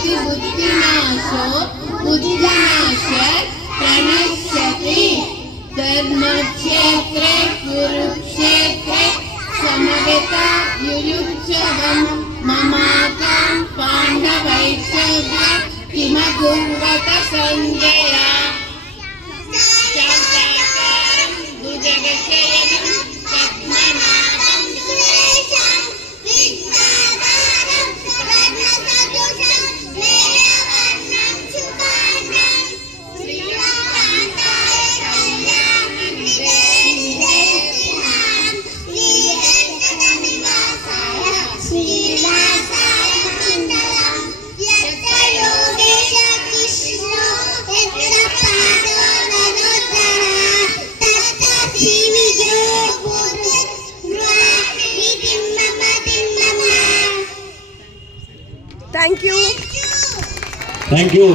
भवति बुद्धिनाशो बुद्धिनाशात् प्रणश्यति धर्मक्षेत्रे कुरुक्षेत्रे समवेतायुयुत्सवं ममाकां पाण्डवैश्च किमकुर्वत सञ्जय शान्ताकारं भुजगशयनं पद्मनाभं सुरेशं विघ्नहरं सर्वसदोषं मेलवर्णं शुभाङ्गं श्रीकान्ताय कल्याणनिधे श्रीवेङ्कटनिवासाय श्रीनिवासाय मङ्गलं यत्र योगेश कृष्णो यत्र पादो नरोत्तमः तत्र धीविजो Thank you. Thank you.